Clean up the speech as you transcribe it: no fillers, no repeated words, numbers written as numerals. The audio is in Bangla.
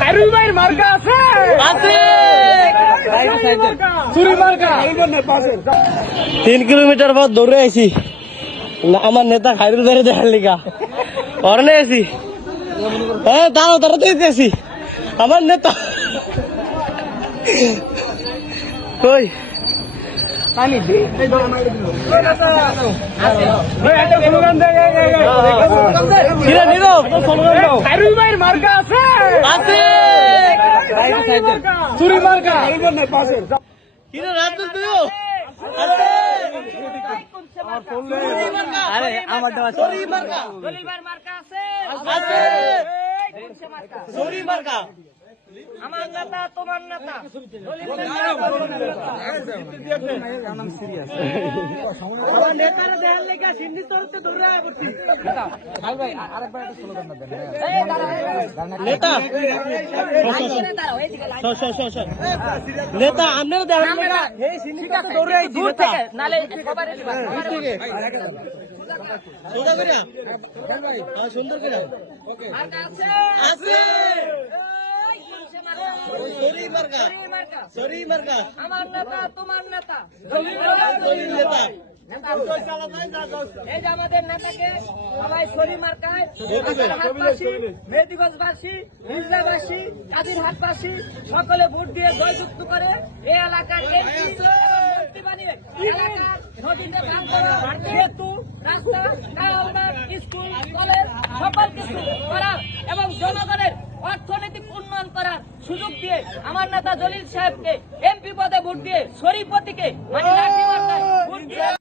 খাইরুল ভাইয়ের মার্কা আছে আছে চুরি মার্কা 3 কিলোমিটার পথ দৌড়ে আইছি আমার নেতা খাইরুল ভাইয়ের দেখার লিগা অরনে আছি হ্যাঁ দাঁড়াও তাড়াতাড়ি আছি আমার নেতা কই খাইরুল ভাইয়ের মার্কা আছে আছে চুরি মার্কা আরে আমার সরি মার্কা আছে সরি মার্কা আমার নেতা তোমার নেতা আমার নেতার দেয়ার লেগে সিন্নি তরতে দৌড়ে পড়ছি নেতা নেতা আপনার দেখার লেগা এই সিন্নি তরতে দৌড়ে আইছি দূর নেতা থেকে নালে কভারে দিবা সোজা করিয়া সুন্দর করিয়া আছে সরি মার্কা সরি মার্কা আমার নেতা তোমার নেতা দলিল নেতা এই যে আমাদের নেতাকে সবাই শরী মার্কায় হাটবাসী মেহেদিগঞ্জবাসী হিজড়াবাসী কাদিরহাটবাসী সকলে ভোট দিয়ে জয়যুক্ত করে এই এলাকার এমপি এবং মন্ত্রী বানিয়ে এলাকার নদীতে ভাঙ করা সেতু রাস্তা কালভার্ট স্কুল কলেজ সকল কিছু করা এবং জনগণের অর্থনৈতিক উন্নয়ন করার সুযোগ দিয়ে আমার নেতা জলিল সাহেবকে এমপি পদে ভোট দিয়ে শরীফ প্রতীকে মানে লাঠি